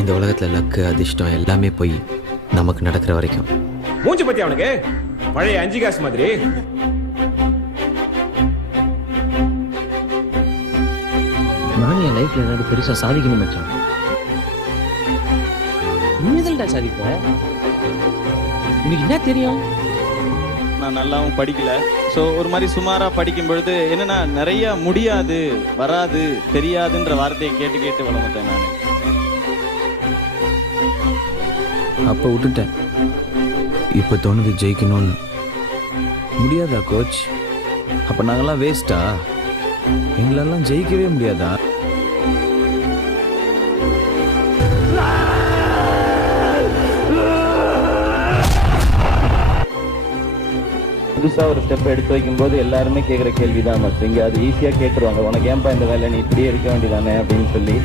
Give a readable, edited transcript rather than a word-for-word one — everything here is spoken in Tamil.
இந்த உலகத்தில் லக்கு அதிர்ஷ்டம் எல்லாமே போய் நமக்கு நடக்கிற வரைக்கும். மூஞ்சி பத்தி அவனுக்கு பழைய 5 காசு மாதிரி. நான் என் லைஃப்ல ஏதாவது பெருசா சாதிக்கணும் மச்சான். நீதல்டா சாதிப்ப. உனக்கு என்ன தெரியும்? நான் நல்லாவும் படிக்கல. ஸோ ஒரு மாதிரி சுமாராக படிக்கும் பொழுது என்னன்னா நிறைய முடியாது, வராது, தெரியாதுன்ற வார்த்தையை கேட்டு கேட்டு வளர்ந்தேன் நான். அப்போ விட்டுட்டேன். இப்போ தோணுது ஜெயிக்கணும்னு. முடியாதா கோச்? அப்போ நாங்கெல்லாம் வேஸ்டா? எங்களெல்லாம் ஜெயிக்கவே முடியாதா? புதுசாக ஒரு ஸ்டெப் எடுத்து வைக்கும்போது எல்லாருமே கேட்குற கேள்வி தான் மச். இங்கே அது ஈஸியாக கேட்டுருவாங்க, உனக்கு ஏன்பா இந்த வேலை, நீ இப்படியே இருக்க வேண்டியதானே அப்படின்னு சொல்லி.